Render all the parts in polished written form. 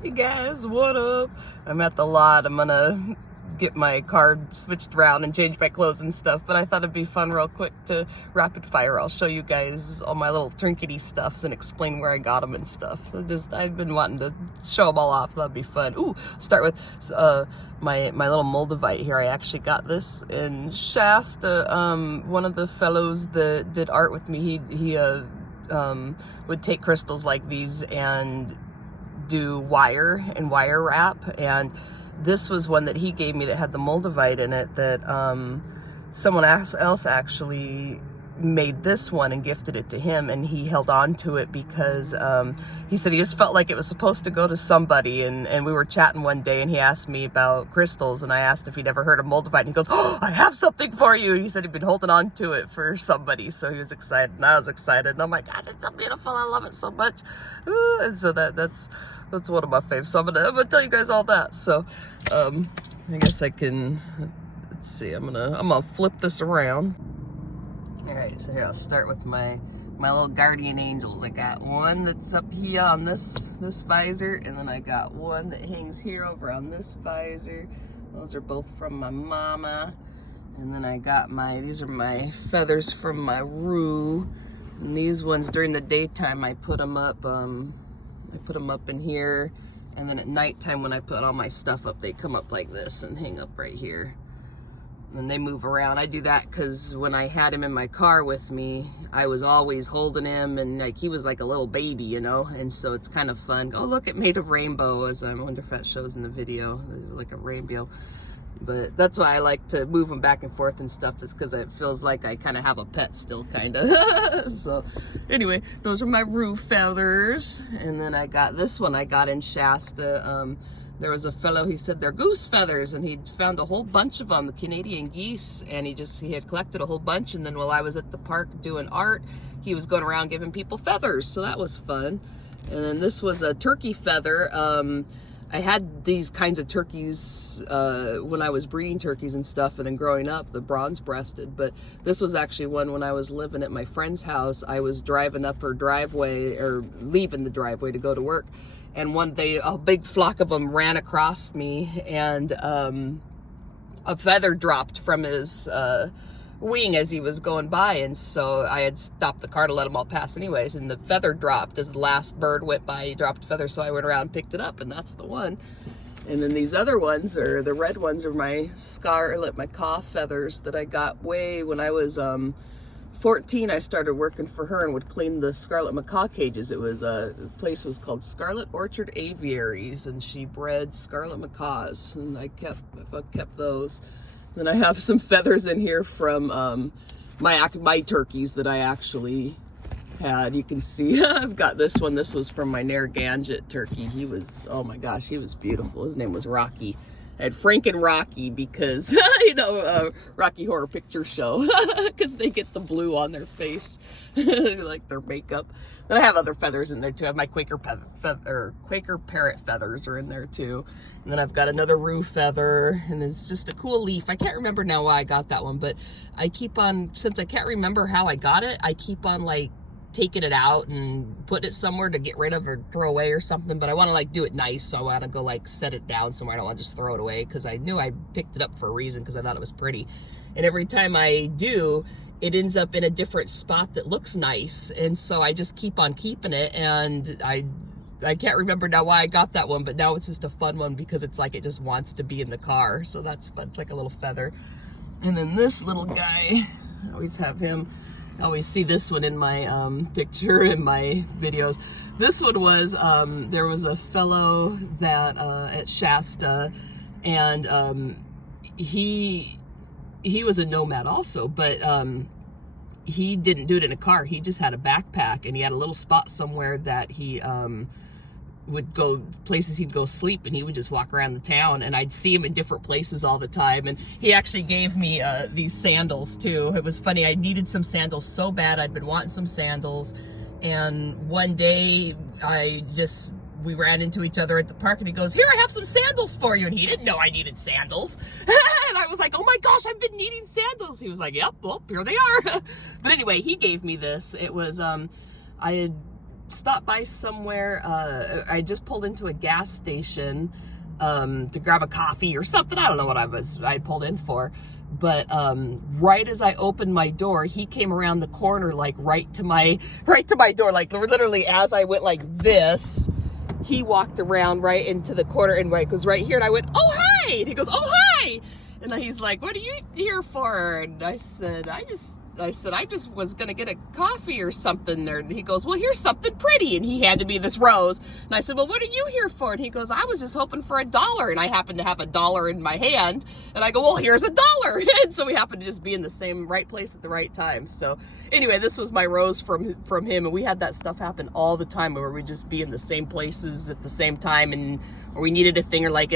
Hey guys, what up? I'm at the lot. I'm gonna get my car switched around and change my clothes and stuff, but I thought it'd be fun real quick to rapid fire. I'll show you guys all my little trinkety stuffs and explain where I got them and stuff. I've been wanting to show them all off. That'd be fun. Ooh, start with my little Moldavite here. I actually got this in Shasta. One of the fellows that did art with me, he would take crystals like these and do wire and wire wrap, and this was one that he gave me that had the Moldavite in it that someone else actually made this one and gifted it to him, and he held on to it because he said he just felt like it was supposed to go to somebody, and we were chatting one day and he asked me about crystals, and I asked if he'd ever heard of Moldavite, and he goes, "Oh, I have something for you." He said he'd been holding on to it for somebody, so he was excited and I was excited, and I'm like, gosh, it's so beautiful, I love it so much. And so that's one of my faves, so I'm gonna tell you guys all that. So I guess I can, let's see, I'm gonna flip this around. All right, so here I'll start with my little guardian angels. I got one that's up here on this visor, and then I got one that hangs here over on this visor. Those are both from my mama. And then I got these are my feathers from my roo. And these ones during the daytime I put them up. I put them up in here, and then at nighttime when I put all my stuff up, they come up like this and hang up right here. And they move around. I do that because when I had him in my car with me, I was always holding him, and like he was like a little baby, you know, and so it's kind of fun. Oh, look, it made a rainbow, as I wonder if that shows in the video, like a rainbow. But that's why I like to move them back and forth and stuff, is because it feels like I kind of have a pet still, kind of. So anyway, those are my roof feathers. And then I got this one I got in Shasta. There was a fellow, he said they're goose feathers, and he found a whole bunch of them, the Canadian geese, and he had collected a whole bunch, and then while I was at the park doing art, he was going around giving people feathers, so that was fun. And then this was a turkey feather. I had these kinds of turkeys when I was breeding turkeys and stuff, and then growing up, the bronze breasted, but this was actually one when I was living at my friend's house. I was driving up her driveway, or leaving the driveway to go to work, and one day a big flock of them ran across me, and a feather dropped from his wing as he was going by, and so I had stopped the car to let them all pass anyways, and the feather dropped as the last bird went by. He dropped a feather, so I went around and picked it up, and that's the one. And then these other ones, or the red ones, are my scarlet macaw feathers that I got way when I was 14. I started working for her and would clean the scarlet macaw cages. It was the place was called Scarlet Orchard Aviaries, and she bred scarlet macaws, and I kept those. Then I have some feathers in here from my turkeys that I actually had. You can see I've got this one. This was from my Narragansett turkey. He was, oh my gosh, he was beautiful. His name was Rocky. I had Frank and Rocky because, you know, Rocky Horror Picture Show, because they get the blue on their face, like their makeup. Then I have other feathers in there too. I have my Quaker parrot feathers are in there too. And then I've got another roo feather, and it's just a cool leaf. I can't remember now why I got that one, but I keep on, since I can't remember how I got it, I keep on like taking it out and putting it somewhere to get rid of or throw away or something, but I want to like do it nice, so I want to go like set it down somewhere. I don't want to just throw it away, because I knew I picked it up for a reason, because I thought it was pretty, and every time I do, it ends up in a different spot that looks nice, and so I just keep on keeping it. And I can't remember now why I got that one, but now it's just a fun one because it's like it just wants to be in the car, so that's fun. It's like a little feather. And then this little guy, I always have him. I always see this one in my picture in my videos. This one was, there was a fellow that at Shasta, and he was a Nomad also, but he didn't do it in a car. He just had a backpack, and he had a little spot somewhere that he would go, places he'd go sleep, and he would just walk around the town, and I'd see him in different places all the time. And he actually gave me these sandals too. It was funny, I needed some sandals so bad. I'd been wanting some sandals, and one day we ran into each other at the park, and he goes, "Here, I have some sandals for you." And he didn't know I needed sandals. And I was like, "Oh my gosh, I've been needing sandals." He was like, "Yep, well, here they are." But anyway, he gave me this. It was, I had stopped by somewhere. I just pulled into a gas station to grab a coffee or something. I don't know what I pulled in for. But right as I opened my door, he came around the corner, like right to my door, like literally as I went like this, he walked around right into the corner and goes right here, and I went, oh hi, and he goes, oh hi, and he's like, what are you here for? And I said, I just was gonna get a coffee or something there. And he goes, well, here's something pretty. And he handed me this rose. And I said, well, what are you here for? And he goes, I was just hoping for $1. And I happened to have $1 in my hand. And I go, well, here's $1. And so we happened to just be in the same right place at the right time. So anyway, this was my rose from him. And we had that stuff happen all the time where we'd just be in the same places at the same time. And or we needed a thing or like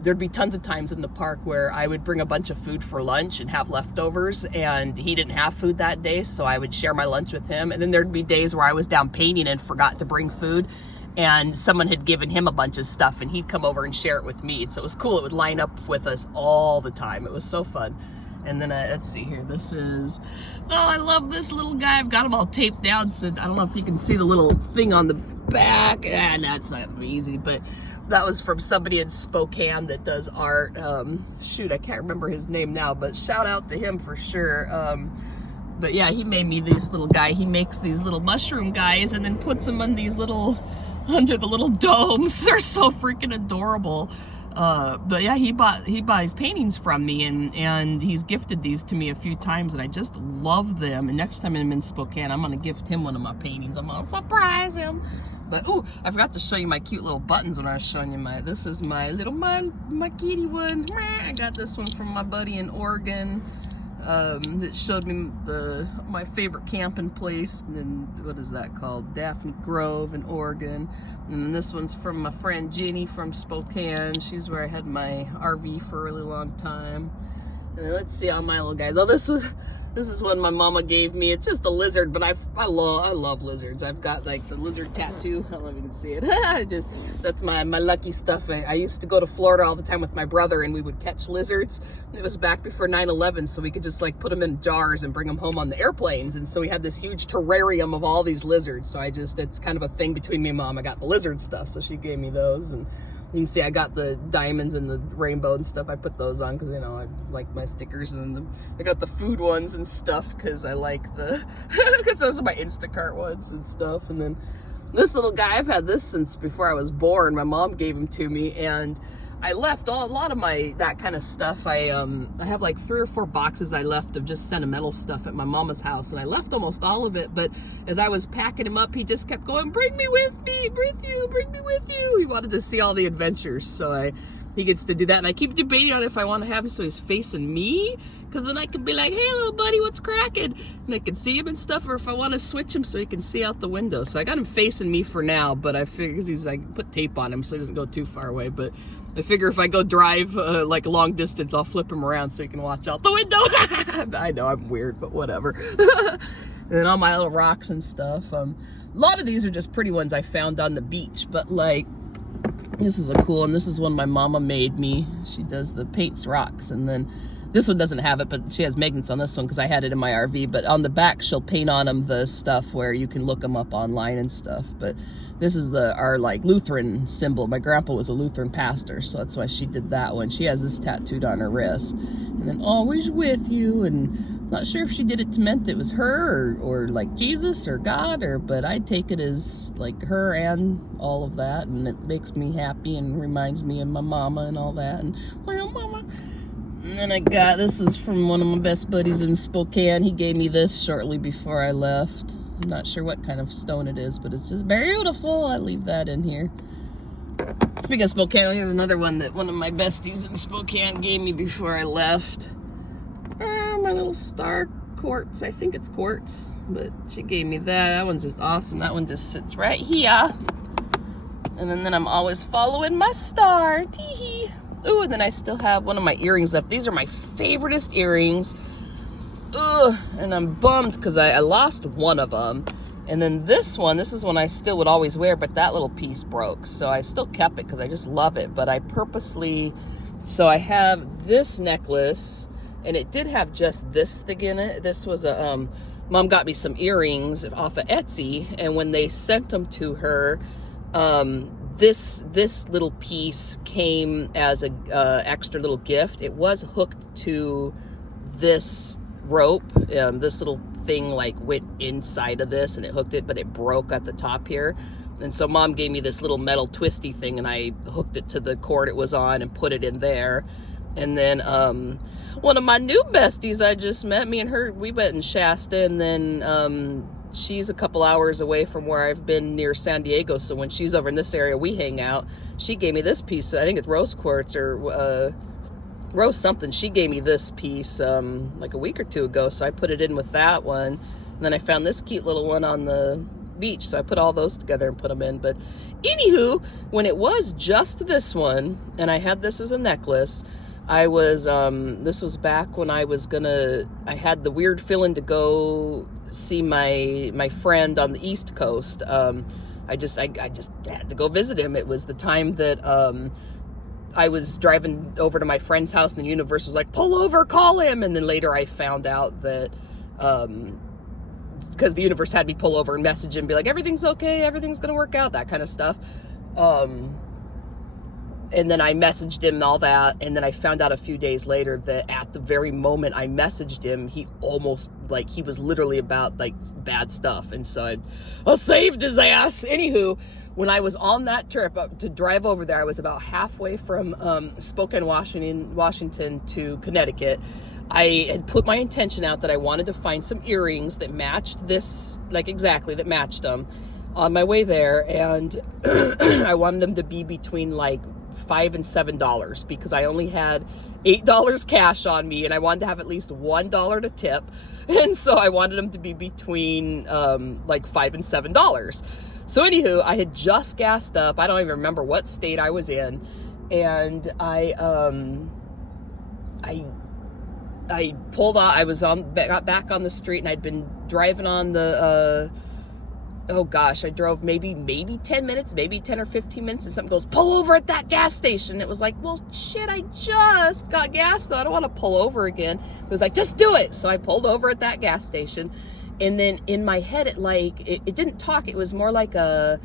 there'd be tons of times in the park where I would bring a bunch of food for lunch and have leftovers, and he didn't have food that day, so I would share my lunch with him. And then there'd be days where I was down painting and forgot to bring food, and someone had given him a bunch of stuff, and he'd come over and share it with me. And so it was cool. It would line up with us all the time. It was so fun. And then let's see here. This is, oh, I love this little guy. I've got him all taped down, so I don't know if you can see the little thing on the back. No, it's not easy, but that was from somebody in Spokane that does art. Shoot, I can't remember his name now, but shout out to him for sure. But yeah, he made me this little guy. He makes these little mushroom guys and then puts them on these under the little domes. They're so freaking adorable. But yeah, he buys paintings from me, and he's gifted these to me a few times, and I just love them. And next time I'm in Spokane, I'm gonna gift him one of my paintings. I'm gonna surprise him. But oh, I forgot to show you my cute little buttons when I was showing you this is my little my kitty one. I got this one from my buddy in Oregon. That showed me my favorite camping place, and what is that called? Daphne Grove in Oregon. And then this one's from my friend Jenny from Spokane. She's where I had my RV for a really long time. And then let's see all my little guys. Oh, this is one my mama gave me. It's just a lizard, but I love lizards. I've got like the lizard tattoo. I don't know if you can see it. That's my lucky stuff. I used to go to Florida all the time with my brother, and we would catch lizards. It was back before 9/11, so we could just like put them in jars and bring them home on the airplanes. And so we had this huge terrarium of all these lizards. So it's kind of a thing between me and Mom. I got the lizard stuff, so she gave me those. And you can see I got the diamonds and the rainbow and stuff. I put those on because, you know, I like my stickers. And then I got the food ones and stuff because I like because those are my Instacart ones and stuff. And then this little guy, I've had this since before I was born. My mom gave him to me, and I left a lot of that kind of stuff. I have like 3 or 4 boxes I left of just sentimental stuff at my mama's house, and I left almost all of it. But as I was packing him up, he just kept going, bring me with you, bring me with you. He wanted to see all the adventures, so he gets to do that. And I keep debating on if I want to have him so he's facing me, because then I can be like, hey little buddy, what's cracking? And I can see him and stuff, or if I want to switch him so he can see out the window. So I got him facing me for now, but I figure, because he's like, put tape on him so he doesn't go too far away. But I figure if I go drive like a long distance, I'll flip him around so he can watch out the window. I know I'm weird, but whatever. And then all my little rocks and stuff. A lot of these are just pretty ones I found on the beach, but like this is a cool one. This is one my mama made me. She does the paints rocks, and then this one doesn't have it, but she has magnets on this one because I had it in my RV. But on the back, she'll paint on them the stuff where you can look them up online and stuff. But this is our like Lutheran symbol. My grandpa was a Lutheran pastor, so that's why she did that one. She has this tattooed on her wrist. And then always with you, and not sure if she did it to meant it was her or like Jesus or God, but I take it as like her and all of that, and it makes me happy and reminds me of my mama and all that. And well, mama. And then I got, this is from one of my best buddies in Spokane. He gave me this shortly before I left. I'm not sure what kind of stone it is, but it's just beautiful. I leave that in here. Speaking of Spokane, here's another one that one of my besties in Spokane gave me before I left. My little star quartz. I think it's quartz, but she gave me that. That one's just awesome. That one just sits right here. And then I'm always following my star. Tee-hee. Ooh, and then I still have one of my earrings left. These are my favoriteest earrings. Ugh, and I'm bummed because I lost one of them. And then this is one I still would always wear, but that little piece broke. So I still kept it because I just love it. But I purposely, so I have this necklace, and it did have just this thing in it. This was a Mom got me some earrings off of Etsy, and when they sent them to her, this little piece came as a extra little gift. It was hooked to this rope. This little thing like went inside of this and it hooked it, but it broke at the top here. And so Mom gave me this little metal twisty thing, and I hooked it to the cord it was on and put it in there. And then one of my new besties I just met, me and her, we went in Shasta, and then she's a couple hours away from where I've been near San Diego. So when she's over in this area, we hang out. She gave me this piece. I think it's rose quartz or rose something. She gave me this piece like a week or two ago. So I put it in with that one. And then I found this cute little one on the beach. So I put all those together and put them in. But anywho, when it was just this one, and I had this as a necklace, I was, this was back when I had the weird feeling to go see my friend on the East Coast. I just had to go visit him. It was the time that, I was driving over to my friend's house, and the universe was like, pull over, call him. And then later I found out that, because the universe had me pull over and message him, be like, everything's okay, everything's going to work out, that kind of stuff. And then I messaged him and all that. And then I found out a few days later that at the very moment I messaged him, he almost, like, he was literally about, like, bad stuff. And so I saved his ass. Anywho, when I was on that trip to drive over there, I was about halfway from Spokane, Washington to Connecticut. I had put my intention out that I wanted to find some earrings that matched this, like exactly, that matched them on my way there. And I wanted them to be between like $5 and $7 because I only had $8 cash on me, and I wanted to have at least $1 to tip. And so I wanted them to be between like $5 and $7. So anywho, I had just gassed up. I don't even remember what state I was in. And I pulled out, got back on the street, and I'd been driving on the, oh gosh, I drove maybe 10 minutes, maybe 10 or 15 minutes, and something goes, pull over at that gas station. It was like, well, shit, I just got gas, though. I don't want to pull over again. It was like, just do it. So I pulled over at that gas station. And then in my head, it didn't talk. It was more like it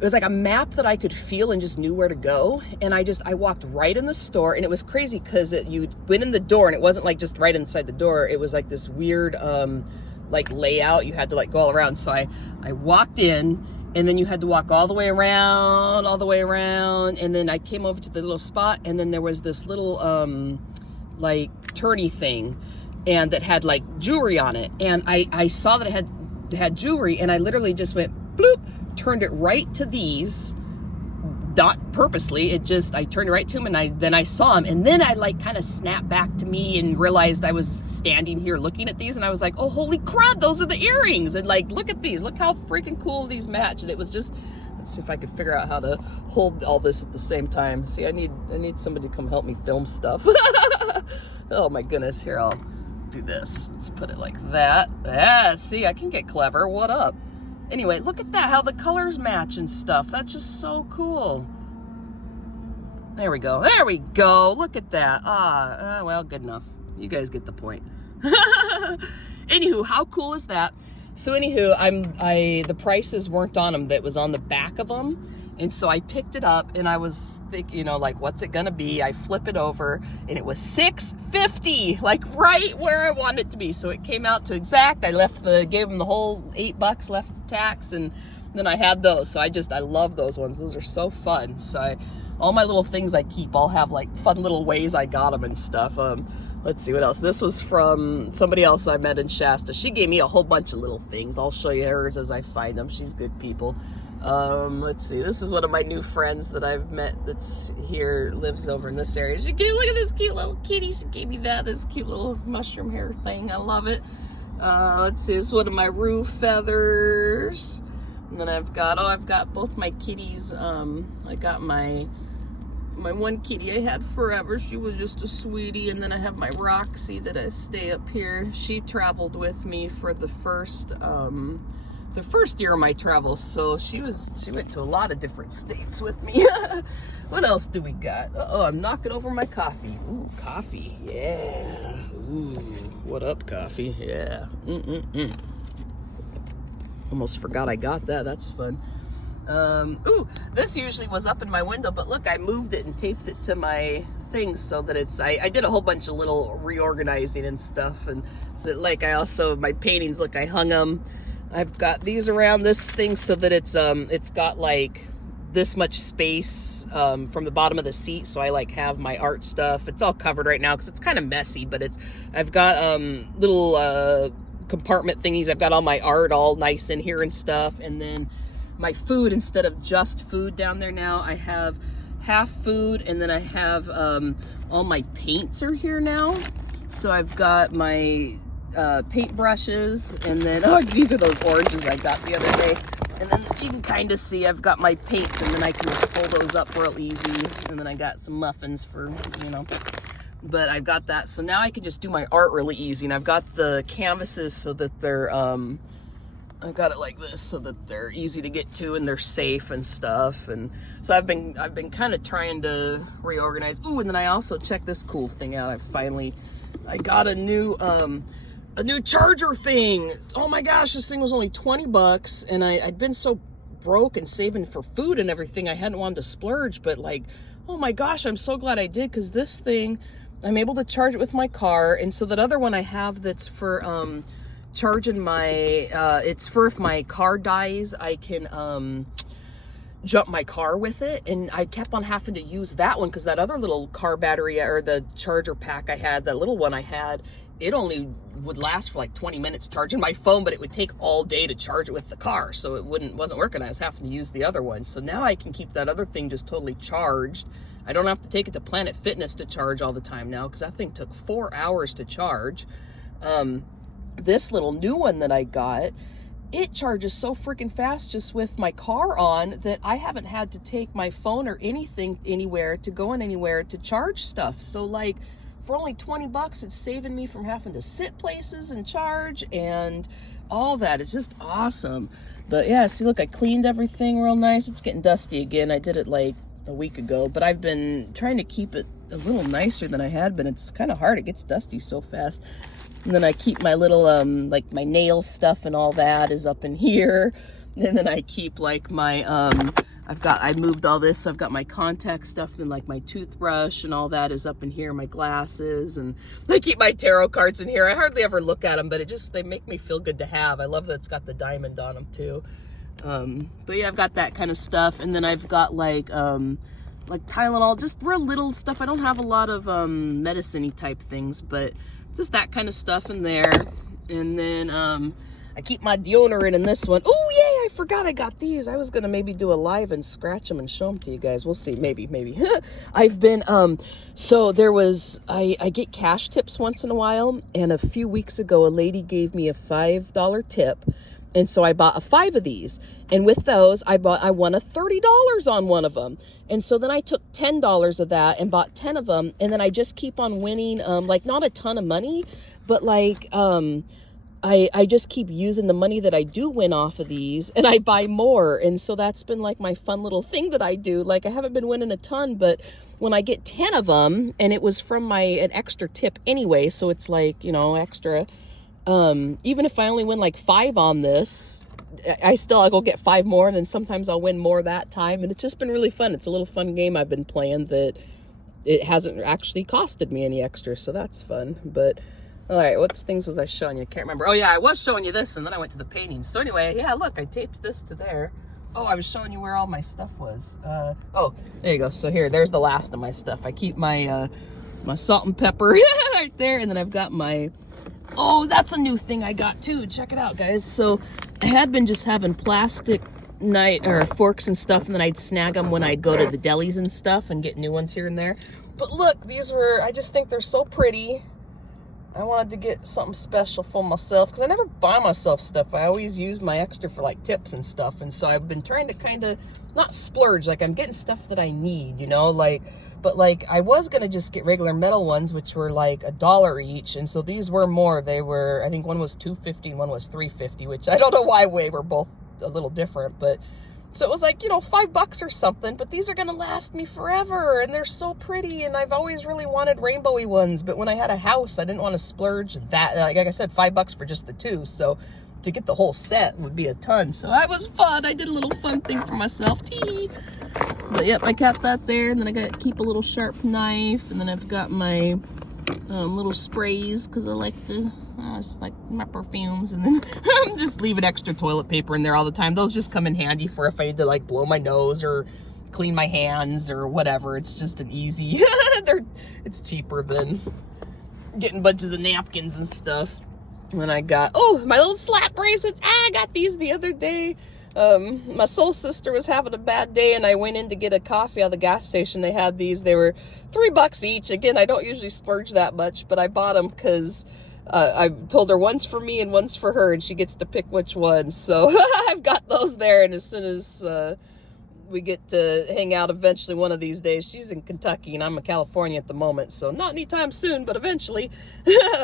was like a map that I could feel and just knew where to go. And I walked right in the store, and it was crazy because you went in the door, and it wasn't like just right inside the door. It was like this weird, like layout. You had to like go all around. So I walked in, and then you had to walk all the way around. And then I came over to the little spot, and then there was this little, like turny thing, and that had like jewelry on it. And I saw that it had jewelry, and I literally just went bloop, turned it right to these, not purposely, I turned it right to him, and then I saw him, and then I like kind of snapped back to me and realized I was standing here looking at these, and I was like, oh, holy crap, those are the earrings, and like, look at these, look how freaking cool these match. And it was just, let's see if I could figure out how to hold all this at the same time. See, I need somebody to come help me film stuff. Oh my goodness, here, I'll do this. Let's put it like that. Yeah, see, I can get clever. What up? Anyway, look at that, how the colors match and stuff. That's just so cool. There we go. There we go. Look at that. Well, good enough. You guys get the point. Anywho, how cool is that? So anywho, the prices weren't on them. That was on the back of them. And so I picked it up, and I was thinking, like, what's it gonna be? I flip it over, and it was $6.50, like right where I wanted it to be. So it came out to exact. I gave them the whole $8 left tax, and then I had those. So I love those ones. Those are so fun. So all my little things I keep all have like fun little ways I got them and stuff. Let's see what else. This was from somebody else I met in Shasta. She gave me a whole bunch of little things. I'll show you hers as I find them. She's good people. Let's see. This is one of my new friends that I've met that's here, lives over in this area. Look at this cute little kitty. She gave me this cute little mushroom hair thing. I love it. Let's see. This is one of my roof feathers. And then I've got both my kitties. I got my one kitty I had forever. She was just a sweetie. And then I have my Roxy that I stay up here. She traveled with me for the first, the first year of my travels, so she went to a lot of different states with me. What else do we got? Uh-oh, I'm knocking over my coffee. Ooh, coffee, yeah. Ooh, what up, coffee? Yeah. Almost forgot I got that. That's fun. Ooh, this usually was up in my window, but look, I moved it and taped it to my thing so that it's, I did a whole bunch of little reorganizing and stuff, and so like I also, my paintings, look, I hung them. I've got these around this thing so that it's got like this much space from the bottom of the seat, so I like have my art stuff. It's all covered right now because it's kind of messy, but I've got little compartment thingies. I've got all my art all nice in here and stuff, and then my food, instead of just food down there now, I have half food, and then I have all my paints are here now. So I've got my paint brushes, and then, oh, these are those oranges I got the other day. And then you can kind of see I've got my paints, and then I can just pull those up real easy. And then I got some muffins for, you know, but I've got that. So now I can just do my art really easy. And I've got the canvases so that they're, I've got it like this so that they're easy to get to and they're safe and stuff. And so I've been kind of trying to reorganize. Ooh, and then I also checked this cool thing out. I got a new charger thing. Oh my gosh, this thing was only 20 bucks, and I'd been so broke and saving for food and everything, I hadn't wanted to splurge, but like, oh my gosh, I'm so glad I did, because this thing, I'm able to charge it with my car. And so that other one I have that's for charging my, it's for if my car dies, I can jump my car with it. And I kept on having to use that one because that other little car battery, or the charger pack I had, that little one I had, it only would last for like 20 minutes charging my phone, but it would take all day to charge it with the car, so it wasn't working. I was having to use the other one. So now I can keep that other thing just totally charged. I don't have to take it to Planet Fitness to charge all the time now, because that thing took 4 hours to charge. This little new one that I got, it charges so freaking fast just with my car on that I haven't had to take my phone or anything anywhere to go in anywhere to charge stuff. So like, for only 20 bucks, it's saving me from having to sit places and charge and all that. It's just awesome. But yeah, see, look, I cleaned everything real nice. It's getting dusty again. I did it like a week ago, but I've been trying to keep it a little nicer than I had been. It's kind of hard. It gets dusty so fast. And then I keep my little, like my nail stuff and all that is up in here. And then I keep like my, I moved all this. I've got my contact stuff, and like my toothbrush and all that is up in here, my glasses, and I keep my tarot cards in here. I hardly ever look at them, but they make me feel good to have. I love that it's got the diamond on them too. But yeah, I've got that kind of stuff. And then I've got like Tylenol, just real little stuff. I don't have a lot of medicine-y type things, but just that kind of stuff in there. And then I keep my deodorant in this one. Oh yeah, I forgot I got these. I was gonna maybe do a live and scratch them and show them to you guys. We'll see, maybe. I've been, so there was, I get cash tips once in a while, and a few weeks ago, a lady gave me a $5 tip. And so I bought 5 of these, and with those, I won a $30 on one of them. And so then I took $10 of that and bought 10 of them, and then I just keep on winning, like not a ton of money, but like, I just keep using the money that I do win off of these, and I buy more. And so that's been like my fun little thing that I do. Like, I haven't been winning a ton, but when I get 10 of them, and it was from an extra tip anyway, so it's like, you know, extra. Even if I only win like 5 on this, I'll go get 5 more, and then sometimes I'll win more that time. And it's just been really fun. It's a little fun game I've been playing that it hasn't actually costed me any extra, so that's fun. But all right, what things was I showing you? I can't remember. Oh yeah, I was showing you this, and then I went to the paintings. So anyway, yeah, look, I taped this to there. Oh, I was showing you where all my stuff was. Oh, there you go. So there's the last of my stuff. I keep my my salt and pepper right there, and then I've got my, oh, that's a new thing I got too. Check it out, guys. So I had been just having plastic forks and stuff, and then I'd snag them when I'd go to the delis and stuff and get new ones here and there. But look, these were, I just think they're so pretty. I wanted to get something special for myself because I never buy myself stuff. I always use my extra for like tips and stuff. And so I've been trying to kind of not splurge. Like I'm getting stuff that I need, you know, like, but like I was going to just get regular metal ones, which were like $1 each. And so these were more. They were, I think one was $2.50 and one was $3.50, which I don't know why they were both a little different, but so it was like, you know, $5 or something, but these are going to last me forever, and they're so pretty, and I've always really wanted rainbowy ones, but when I had a house, I didn't want to splurge that, like I said, $5 for just the two, so to get the whole set would be a ton, so that was fun. I did a little fun thing for myself, but yep, I kept that there, and then I got to keep a little sharp knife, and then I've got my little sprays, because I like to, just like my perfumes, and then just leave an extra toilet paper in there all the time. Those just come in handy for if I need to like blow my nose or clean my hands or whatever. It's just an easy, it's cheaper than getting bunches of napkins and stuff. And I got, oh, my little slap bracelets. I got these the other day. My soul sister was having a bad day, and I went in to get a coffee at the gas station. They had these. They were $3 each. Again, I don't usually splurge that much, but I bought them because I told her one's for me and one's for her, and she gets to pick which one. So I've got those there, and as soon as we get to hang out eventually one of these days, she's in Kentucky and I'm in California at the moment, so not anytime soon, but eventually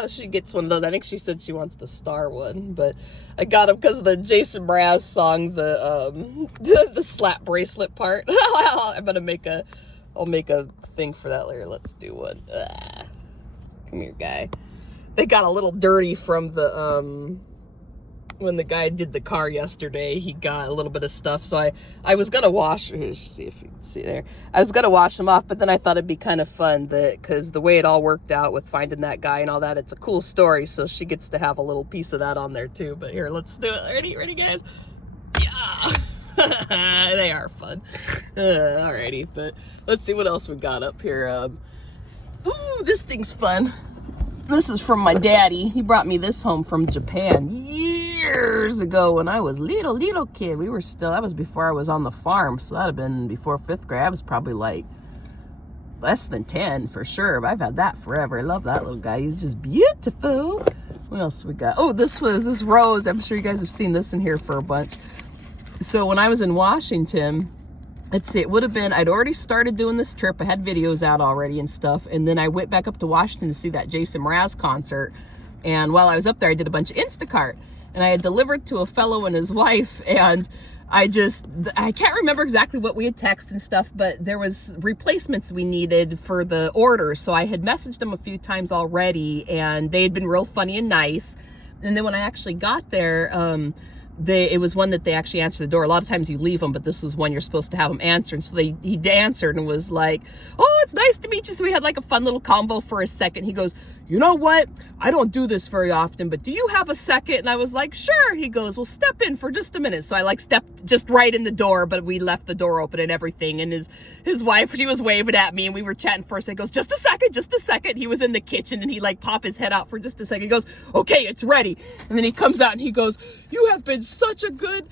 she gets one of those. I think she said she wants the star one, but I got them because of the Jason Mraz song, the slap bracelet part. I'm gonna I'll make a thing for that later. Let's do one. Come here, guy. They got a little dirty from the when the guy did the car yesterday. He got a little bit of stuff, so I was gonna wash, see if you can see there, I was gonna wash them off, but then I thought it'd be kind of fun that, because the way it all worked out with finding that guy and all that, it's a cool story, so she gets to have a little piece of that on there too. But here, let's do it. Ready guys? Yeah. They are fun. Alrighty, but let's see what else we got up here. Ooh, this thing's fun. This is from my daddy. He brought me this home from Japan years ago when I was little kid. We were still, that was before I was on the farm, so that'd have been before 5th grade. I was probably like less than 10 for sure, but I've had that forever. I love that little guy. He's just beautiful. What else we got? Oh, this rose. I'm sure you guys have seen this in here for a bunch. So when I was in Washington, let's see, it would have been, I'd already started doing this trip. I had videos out already and stuff. And then I went back up to Washington to see that Jason Mraz concert. And while I was up there, I did a bunch of Instacart. And I had delivered to a fellow and his wife. And I can't remember exactly what we had texted and stuff, but there was replacements we needed for the orders. So I had messaged them a few times already, and they had been real funny and nice. And then when I actually got there, it was one that they actually answered the door. A lot of times you leave them, but this was one you're supposed to have them answer. And so he answered and was like, "Oh, it's nice to meet you." So we had like a fun little convo for a second. He goes, "You know what? I don't do this very often, but do you have a second?" And I was like, "Sure." He goes, "Well, step in for just a minute." So I like stepped just right in the door, but we left the door open and everything. And his wife, she was waving at me, and we were chatting for a second. He goes, just a second. He was in the kitchen, and he like popped his head out for just a second. He goes, "Okay, it's ready." And then he comes out and he goes, "You have been such a good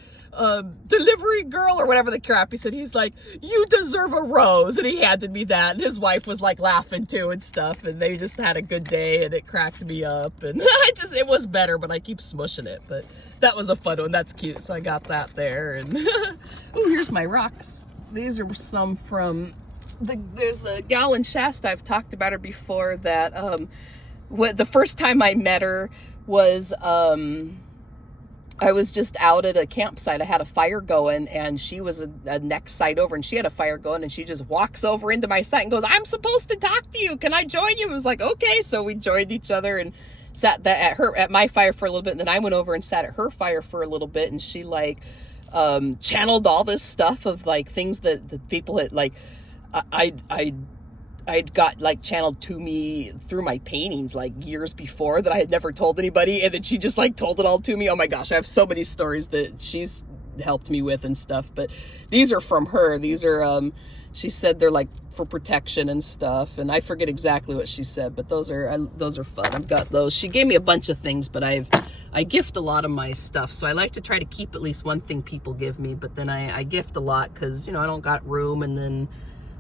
delivery girl," or whatever the crap he said. He's like, "You deserve a rose." And he handed me that, and his wife was like laughing too and stuff, and they just had a good day, and it cracked me up, and it was better, but I keep smushing it. But that was a fun one. That's cute. So I got that there. And oh, here's my rocks. These are some from there's a gal in Shasta, I've talked about her before, that the first time I met her was I was just out at a campsite. I had a fire going, and she was a next site over, and she had a fire going, and she just walks over into my site and goes, "I'm supposed to talk to you. Can I join you?" I was like, "Okay." So we joined each other and sat at my fire for a little bit, and then I went over and sat at her fire for a little bit, and she like channeled all this stuff of like things that the people had like I'd got like channeled to me through my paintings like years before that I had never told anybody, and then she just like told it all to me. Oh my gosh, I have so many stories that she's helped me with and stuff, but these are from her. These are she said they're like for protection and stuff, and I forget exactly what she said, but those are fun. I've got those. She gave me a bunch of things, but I gift a lot of my stuff, so I like to try to keep at least one thing people give me, but then I gift a lot because, you know, I don't got room, and then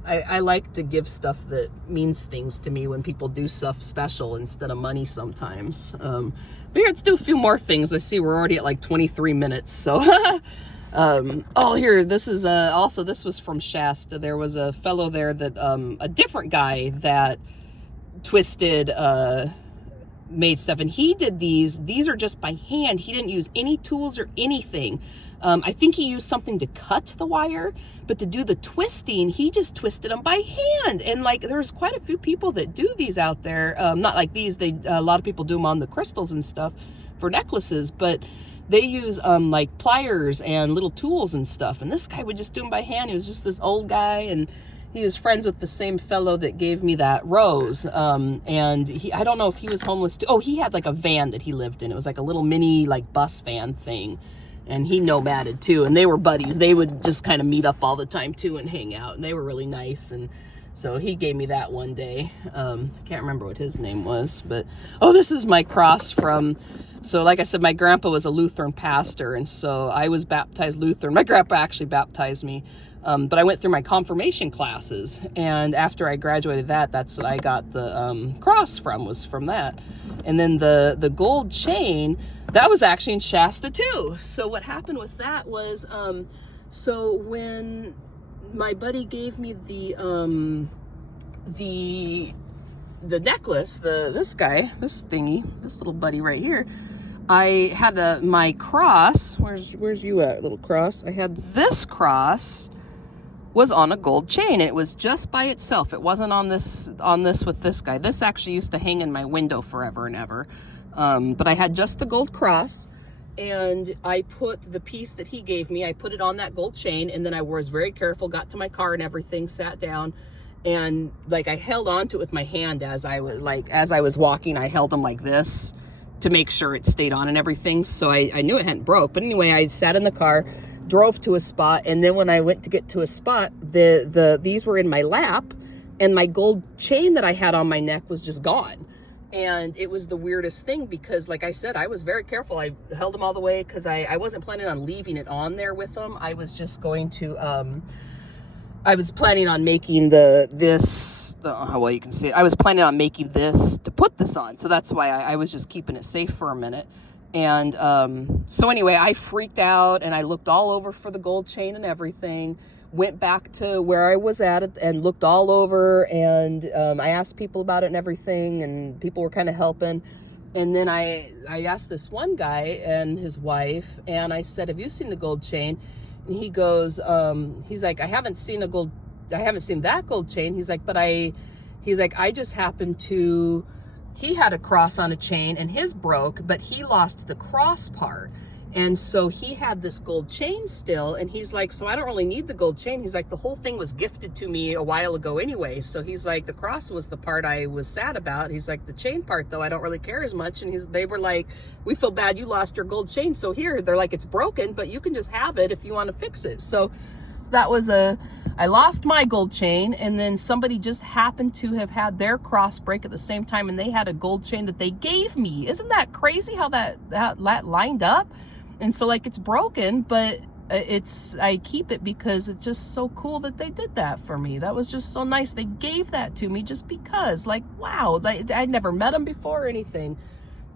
I like to give stuff that means things to me when people do stuff special instead of money sometimes. But here, let's do a few more things. I see we're already at like 23 minutes, so oh, here, this is also, this was from Shasta. There was a fellow there that a different guy that twisted made stuff, and he did these are just by hand. He didn't use any tools or anything. I think he used something to cut the wire, but to do the twisting, he just twisted them by hand. And like, there's quite a few people that do these out there. Not like these, a lot of people do them on the crystals and stuff for necklaces, but they use like pliers and little tools and stuff. And this guy would just do them by hand. He was just this old guy, and he was friends with the same fellow that gave me that rose. And I don't know if he was homeless too. Oh, he had like a van that he lived in. It was like a little mini like bus van thing. And he nomaded too. And they were buddies. They would just kind of meet up all the time too and hang out. And they were really nice. And so he gave me that one day. I can't remember what his name was. But, oh, this is my cross from... So like I said, my grandpa was a Lutheran pastor. And so I was baptized Lutheran. My grandpa actually baptized me. But I went through my confirmation classes, and after I graduated that's what I got the cross from, was from that. And then the gold chain, that was actually in Shasta too. So what happened with that was, so when my buddy gave me the necklace, this thingy, this little buddy right here, I had my cross. Where's you at, little cross? I had this cross was on a gold chain, and it was just by itself. It wasn't on this with this guy. This actually used to hang in my window forever and ever. But I had just the gold cross, and I put the piece that he gave me, I put it on that gold chain, and then I was very careful, got to my car and everything, sat down, and like I held on to it with my hand as I was walking. I held them like this to make sure it stayed on and everything. So I knew it hadn't broke. But anyway, I sat in the car, drove to a spot, and then when I went to get to a spot, these were in my lap, and my gold chain that I had on my neck was just gone. And it was the weirdest thing because, like I said, I was very careful. I held them all the way because I wasn't planning on leaving it on there with them. I was just going to, I was planning on making well, you can see it. I was planning on making this to put this on. So that's why I was just keeping it safe for a minute. And so anyway, I freaked out, and I looked all over for the gold chain and everything, went back to where I was at and looked all over, and I asked people about it and everything, and people were kind of helping. And then I asked this one guy and his wife, and I said, have you seen the gold chain? And he goes, he's like, I haven't seen that gold chain. He's like, I just happened to... He had a cross on a chain, and his broke, but he lost the cross part. And so he had this gold chain still, and he's like, so I don't really need the gold chain. He's like, the whole thing was gifted to me a while ago anyway. So he's like, the cross was the part I was sad about. He's like, the chain part, though, I don't really care as much. And they were like, we feel bad you lost your gold chain. So here, they're like, it's broken, but you can just have it if you want to fix it. So that was I lost my gold chain, and then somebody just happened to have had their cross break at the same time, and they had a gold chain that they gave me. Isn't that crazy how that lined up? And so like, it's broken, but I keep it because it's just so cool that they did that for me. That was just so nice. They gave that to me just because, like, wow, I'd never met them before or anything.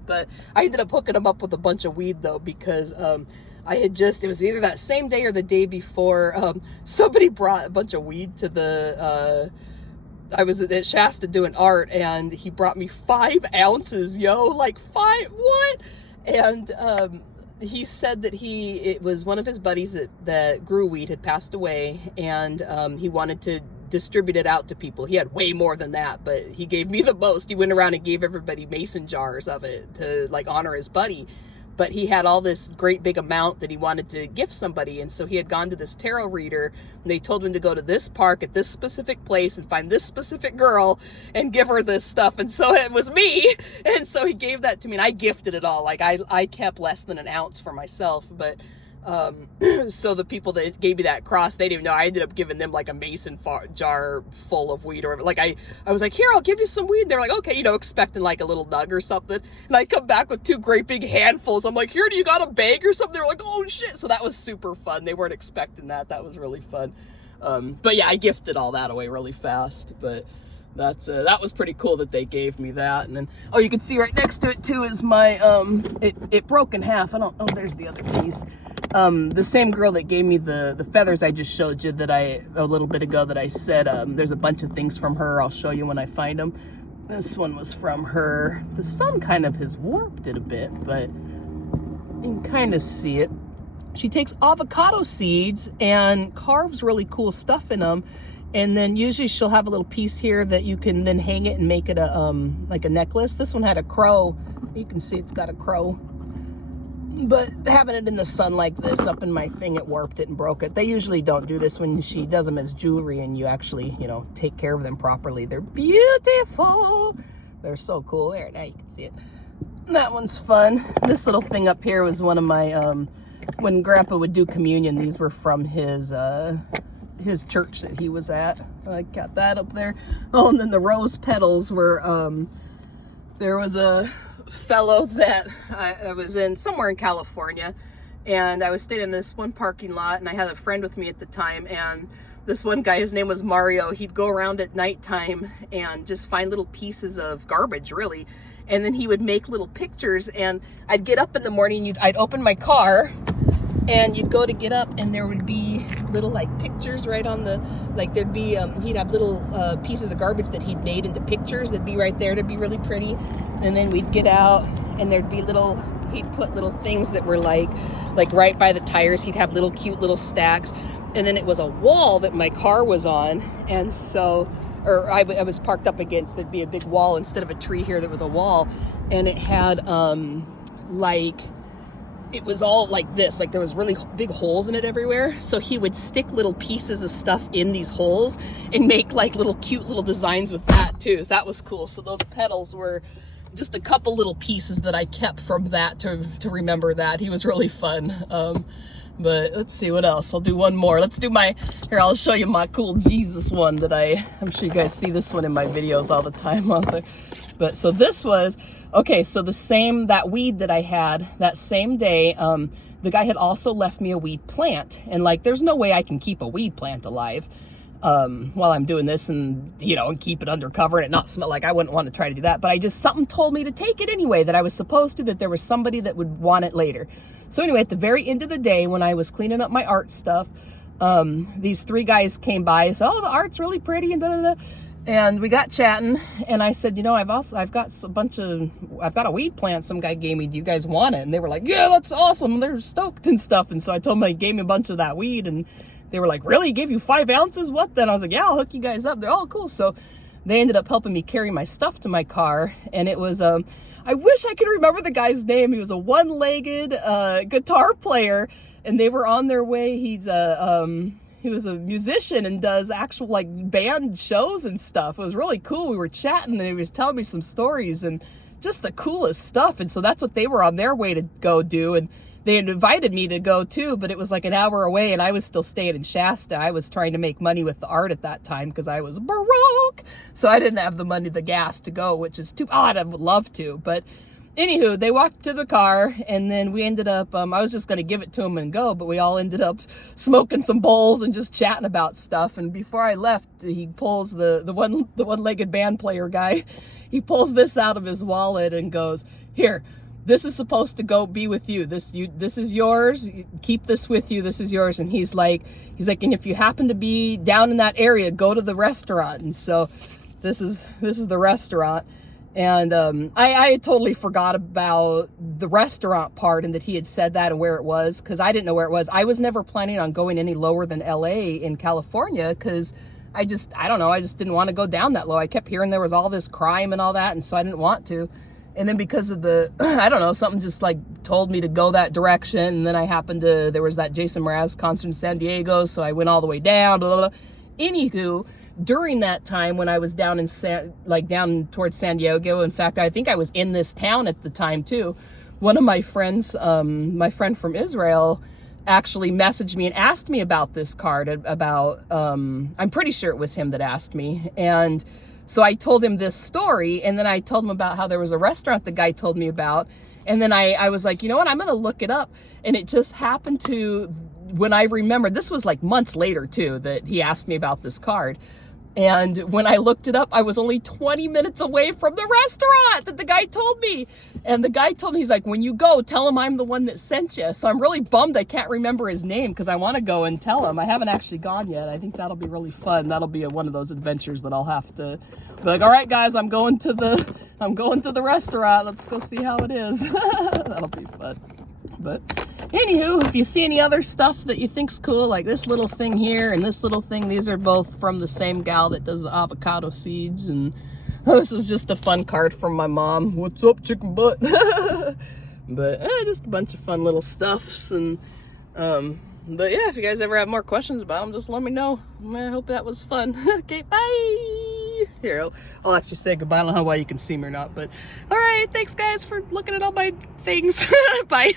But I ended up hooking them up with a bunch of weed though, because it was either that same day or the day before, somebody brought a bunch of weed to I was at Shasta doing art, and he brought me 5 ounces, like 5, what? And he said that it was one of his buddies that grew weed had passed away, and he wanted to distribute it out to people. He had way more than that, but he gave me the most. He went around and gave everybody mason jars of it to like honor his buddy. But he had all this great big amount that he wanted to gift somebody. And so he had gone to this tarot reader, and they told him to go to this park at this specific place and find this specific girl and give her this stuff. And so it was me. And so he gave that to me, and I gifted it all. Like I kept less than an ounce for myself. But so the people that gave me that cross, they didn't even know. I ended up giving them like a mason jar full of weed, or like I was like, here, I'll give you some weed. And they're like, okay, expecting like a little nug or something. And I come back with 2 great big handfuls. I'm like, here, do you got a bag or something? They're like, oh shit. So that was super fun. They weren't expecting that. That was really fun. But yeah, I gifted all that away really fast, but that was pretty cool that they gave me that. And then, oh, you can see right next to it too is my, it broke in half. Oh, there's the other piece. The same girl that gave me the feathers I just showed you a little bit ago that I said, there's a bunch of things from her. I'll show you when I find them. This one was from her. The sun kind of has warped it a bit, but you can kind of see it. She takes avocado seeds and carves really cool stuff in them. And then usually she'll have a little piece here that you can then hang it and make it a like a necklace. This one had a crow. You can see it's got a crow. But having it in the sun like this up in my thing, it warped it and broke it. They usually don't do this when she does them as jewelry and you actually, you know, take care of them properly. They're beautiful. They're so cool. There, now you can see it. That one's fun. This little thing up here was one of my, when Grandpa would do communion, these were from his church that he was at. I got that up there. Oh, and then the rose petals were, there was a fellow that I was in somewhere in California, and I was staying in this one parking lot, and I had a friend with me at the time, and this one guy, his name was Mario, he'd go around at nighttime and just find little pieces of garbage, really, and then he would make little pictures, and I'd get up in the morning, I'd open my car, and you'd go to get up, and there would be little like pictures right on the, like there'd be, he'd have little pieces of garbage that he'd made into pictures that'd be right there to be really pretty. And then we'd get out and there'd be little, he'd put little things that were like right by the tires. He'd have little cute little stacks. And then it was a wall that my car was on. And so, or I was parked up against, there'd be a big wall instead of a tree here, there was a wall. And it had it was all like this, like there was really big holes in it everywhere. So he would stick little pieces of stuff in these holes and make like little cute little designs with that too. So that was cool. So those petals were just a couple little pieces that I kept from that to remember that. He was really fun. But let's see what else. I'll do one more. Let's do here, I'll show you my cool Jesus one that I'm sure you guys see this one in my videos all the time out there. But so this was, okay, so that weed that I had that same day, the guy had also left me a weed plant. And like, there's no way I can keep a weed plant alive while I'm doing this and, you know, and keep it undercover and it not smell. Like, I wouldn't want to try to do that. But something told me to take it anyway, that I was supposed to, that there was somebody that would want it later. So anyway, at the very end of the day, when I was cleaning up my art stuff, these three guys came by and said, oh, the art's really pretty and da-da-da. And we got chatting, and I said, you know, I've got a weed plant some guy gave me. Do you guys want it? And they were like, yeah, that's awesome. They're stoked and stuff. And so I told them, he gave me a bunch of that weed, and they were like, really? He gave you 5 ounces? What then? I was like, yeah, I'll hook you guys up. They're all cool. So they ended up helping me carry my stuff to my car, and it was, I wish I could remember the guy's name. He was a one-legged guitar player, and they were on their way. He was a musician and does actual like band shows and stuff. It was really cool. We were chatting and he was telling me some stories and just the coolest stuff. And so that's what they were on their way to go do. And they had invited me to go too, but it was like an hour away and I was still staying in Shasta. I was trying to make money with the art at that time because I was broke. So I didn't have the gas to go, which is too odd. I would love to, but anywho, they walked to the car, and then we ended up, I was just going to give it to him and go, but we all ended up smoking some bowls and just chatting about stuff. And before I left, he pulls the one-legged band player guy, he pulls this out of his wallet and goes, here, this is supposed to go be with you. This is yours. Keep this with you. This is yours. And he's like, and if you happen to be down in that area, go to the restaurant. And so this is the restaurant. And I had totally forgot about the restaurant part and that he had said that and where it was, because I didn't know where it was. I was never planning on going any lower than LA in California because I don't know, I just didn't want to go down that low. I kept hearing there was all this crime and all that, and so I didn't want to. And then because of I don't know, something just like told me to go that direction. And then there was that Jason Mraz concert in San Diego, so I went all the way down, blah, blah, blah. Anywho, during that time when I was down down towards San Diego, in fact, I think I was in this town at the time too. One of my friends, my friend from Israel, actually messaged me and asked me about this card, I'm pretty sure it was him that asked me. And so I told him this story, and then I told him about how there was a restaurant the guy told me about. And then I was like, you know what, I'm going to look it up. And it just happened to when I remembered, this was like months later too, that he asked me about this card. And when I looked it up, I was only 20 minutes away from the restaurant that the guy told me. And the guy told me, he's like, when you go, tell him I'm the one that sent you. So I'm really bummed I can't remember his name, because I want to go and tell him. I haven't actually gone yet. I think that'll be really fun. That'll be one of those adventures that I'll have to be like, all right, guys, I'm going to the restaurant. Let's go see how it is. That'll be fun. But anywho, if you see any other stuff that you think's cool, like this little thing here and this little thing, these are both from the same gal that does the avocado seeds. And this is just a fun card from my mom. What's up, chicken butt? But just a bunch of fun little stuffs. And but yeah, if you guys ever have more questions about them, just let me know. I hope that was fun. Okay, bye. Here, I'll actually say goodbye. I don't know why you can see me or not, but all right, thanks guys for looking at all my things. Bye.